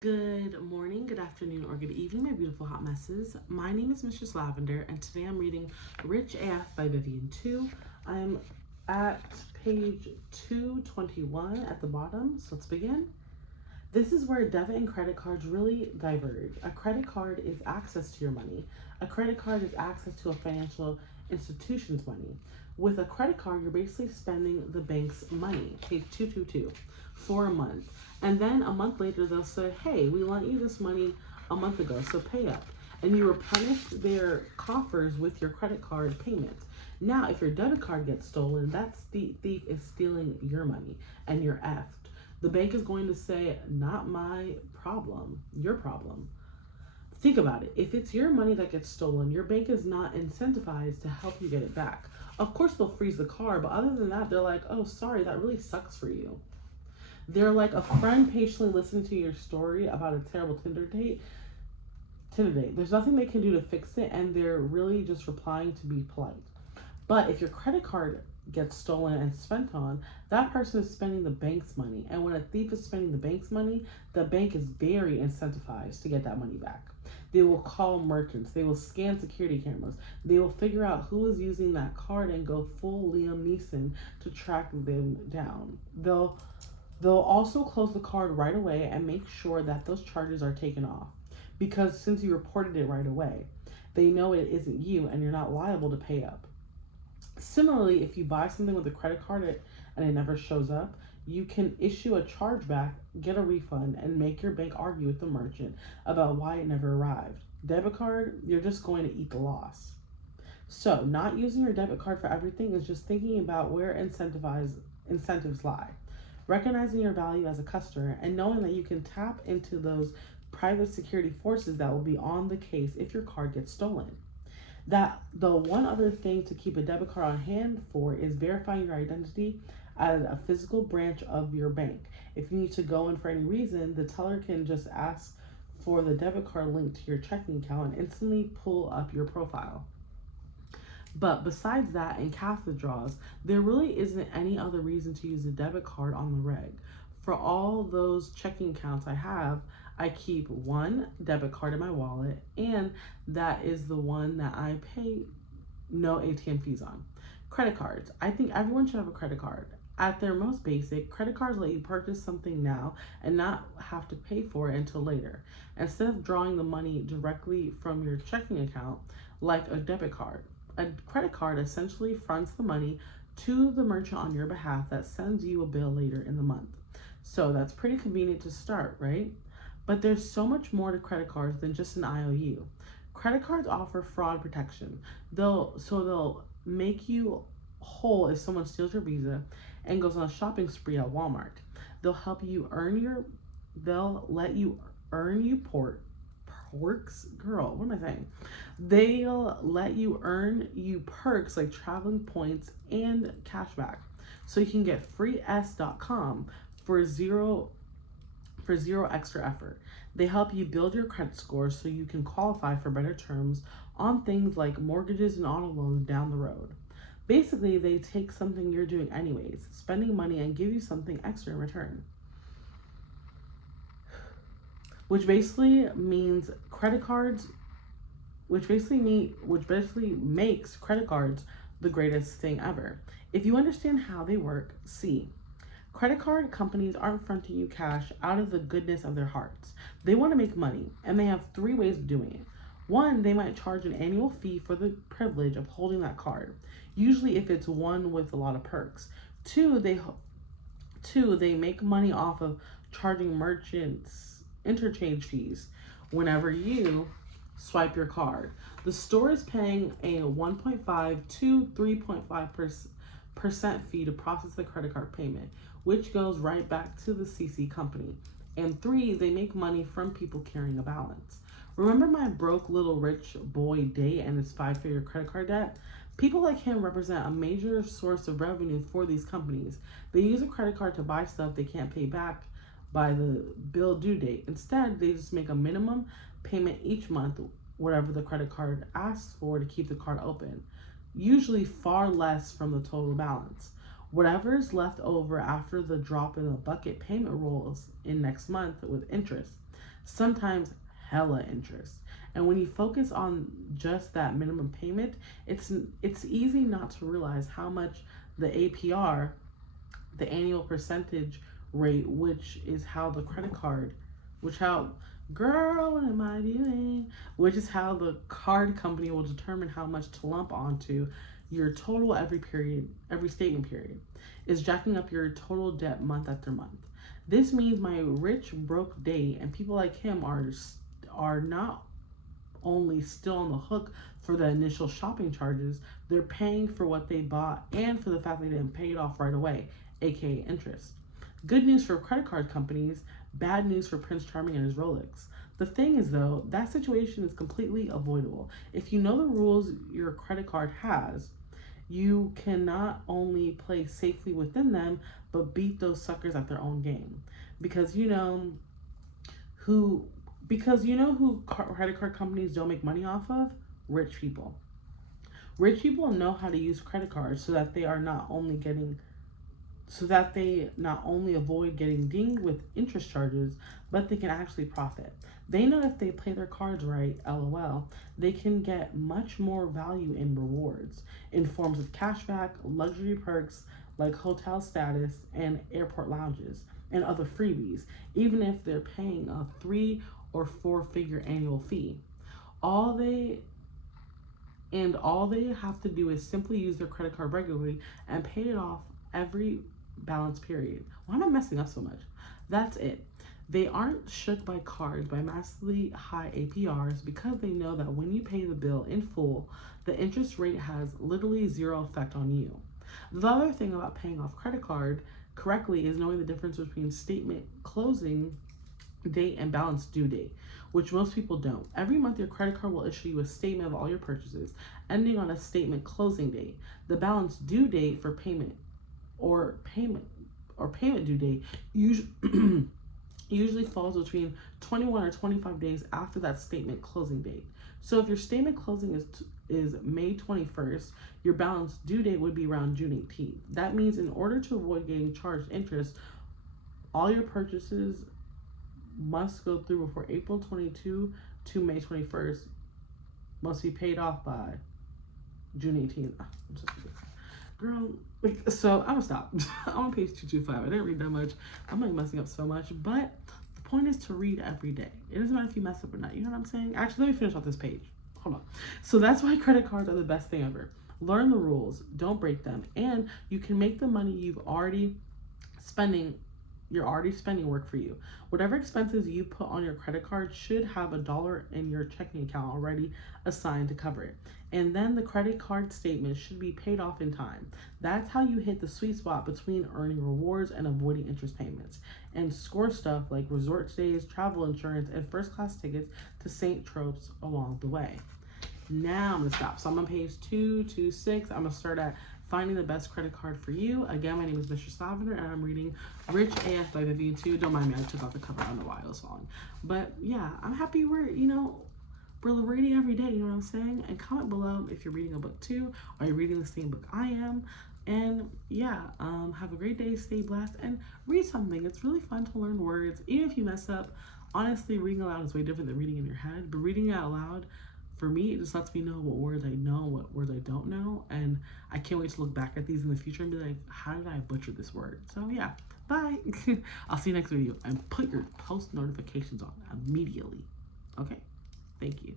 Good morning, good afternoon, or good evening, my beautiful hot messes. My name is Mistress Lavender, and today I'm reading Rich AF by Vivian Tu. I'm at page 221 at the bottom, so let's begin. This is where debit and credit cards really diverge. A credit card is access to your money. A credit card is access to a financial institution's money. With a credit card, you're basically spending the bank's money, page 222, for a month. And then a month later, they'll say, hey, we lent you this money a month ago, so pay up. And you replenish their coffers with your credit card payments. Now, if your debit card gets stolen, that thief is stealing your money, and you're effed. The bank is going to say, not my problem, your problem. Think about it. If it's your money that gets stolen, your bank is not incentivized to help you get it back. Of course, they'll freeze the card, but other than that, they're like, oh, sorry, that really sucks for you. They're like a friend patiently listening to your story about a terrible Tinder date. There's nothing they can do to fix it, and they're really just replying to be polite. But if your credit card gets stolen and spent on, that person is spending the bank's money. And when a thief is spending the bank's money, the bank is very incentivized to get that money back. They will call merchants. They will scan security cameras. They will figure out who is using that card and go full Liam Neeson to track them down. They'll also close the card right away and make sure that those charges are taken off. Because since you reported it right away, they know it isn't you and you're not liable to pay up. Similarly, if you buy something with a credit card and it never shows up, you can issue a chargeback, get a refund, and make your bank argue with the merchant about why it never arrived. Debit card, you're just going to eat the loss. So, not using your debit card for everything is just thinking about where incentives lie. Recognizing your value as a customer and knowing that you can tap into those private security forces that will be on the case if your card gets stolen. That the one other thing to keep a debit card on hand for is verifying your identity at a physical branch of your bank. If you need to go in for any reason, the teller can just ask for the debit card linked to your checking account and instantly pull up your profile. But besides that and cash withdrawals, there really isn't any other reason to use a debit card on the reg. For all those checking accounts I have, I keep one debit card in my wallet, and that is the one that I pay no ATM fees on. Credit cards. I think everyone should have a credit card. At their most basic, credit cards let you purchase something now and not have to pay for it until later, instead of drawing the money directly from your checking account like a debit card. A credit card essentially fronts the money to the merchant on your behalf that sends you a bill later in the month. So that's pretty convenient to start, right? But there's so much more to credit cards than just an IOU. Credit cards offer fraud protection. They'll make you whole if someone steals your Visa and goes on a shopping spree at Walmart. They'll let you earn you perks, girl, what am I saying? They'll let you earn you perks like traveling points and cashback. So you can get frees.com for zero extra effort. They help you build your credit score so you can qualify for better terms on things like mortgages and auto loans down the road. Basically, they take something you're doing anyways, spending money, and give you something extra in return. Which basically makes credit cards the greatest thing ever. If you understand how they work, see. Credit card companies aren't fronting you cash out of the goodness of their hearts. They want to make money, and they have three ways of doing it. One, they might charge an annual fee for the privilege of holding that card, usually if it's one with a lot of perks. Two, they make money off of charging merchants interchange fees whenever you swipe your card. The store is paying a 1.5 to 3.5% fee to process the credit card payment, which goes right back to the CC company. And three, they make money from people carrying a balance. Remember my broke little rich boy date and his 5-figure credit card debt? People like him represent a major source of revenue for these companies. They use a credit card to buy stuff they can't pay back by the bill due date. Instead, they just make a minimum payment each month, whatever the credit card asks for to keep the card open, usually far less from the total balance. Whatever's left over after the drop in the bucket payment rolls in next month with interest. sometimes hella interest. And when you focus on just that minimum payment, it's easy not to realize how much the APR, the annual percentage rate, which is how the credit card, which how girl, what am I doing? Which is how the card company will determine how much to lump onto your total every statement period, is jacking up your total debt month after month. This means my rich broke date and people like him are not only still on the hook for the initial shopping charges, they're paying for what they bought and for the fact they didn't pay it off right away, aka interest. Good news for credit card companies, bad news for Prince Charming and his Rolex. The thing is, though, that situation is completely avoidable. If you know the rules your credit card has, you can not only play safely within them, but beat those suckers at their own game. Because you know who credit card companies don't make money off of? Rich people. Rich people know how to use credit cards so that they not only avoid getting dinged with interest charges, but they can actually profit. They know if they play their cards right, LOL, they can get much more value in rewards in forms of cashback, luxury perks like hotel status and airport lounges, and other freebies, even if they're paying a 3 or 4-figure annual fee. All they have to do is simply use their credit card regularly and pay it off every balance period. Why am I messing up so much? That's it. They aren't shook by cards by massively high APRs because they know that when you pay the bill in full, the interest rate has literally zero effect on you. The other thing about paying off credit card correctly is knowing the difference between statement closing date and balance due date, which most people don't. Every month, your credit card will issue you a statement of all your purchases, ending on a statement closing date. The balance due date for payment due date usually falls between 21 or 25 days after that statement closing date. So if your statement closing is May 21st, your balance due date would be around June 18th. That means in order to avoid getting charged interest, all your purchases must go through before April 22 to May 21st, must be paid off by June 18th. Girl, so I'm gonna stop. I'm on page 225. I didn't read that much. I'm like messing up so much, but the point is to read every day. It doesn't matter if you mess up or not. You know what I'm saying? Actually, let me finish off this page. Hold on. So that's why credit cards are the best thing ever. Learn the rules, don't break them, and you can make the money you're already spending work for you. Whatever expenses you put on your credit card should have $1 in your checking account already assigned to cover it. And then the credit card statement should be paid off in time. That's how you hit the sweet spot between earning rewards and avoiding interest payments. And score stuff like resort stays, travel insurance, and first class tickets to St. Tropez along the way. Now I'm gonna stop. So I'm on page 226. I'm gonna start at finding the best credit card for you. Again, my name is Mistress Lavender, and I'm reading Rich AF by Vivian 2. Don't mind me, I took off the cover. I don't know why it was falling. But yeah, I'm happy we're reading every day, you know what I'm saying? And comment below if you're reading a book too, or you're reading the same book I am. And yeah, have a great day, stay blessed, and read something. It's really fun to learn words. Even if you mess up, honestly, reading aloud is way different than reading in your head. But reading it out loud, for me, it just lets me know what words I know, what words I don't know. And I can't wait to look back at these in the future and be like, how did I butcher this word? So yeah, bye. I'll see you next video. And put your post notifications on immediately. Okay? Thank you.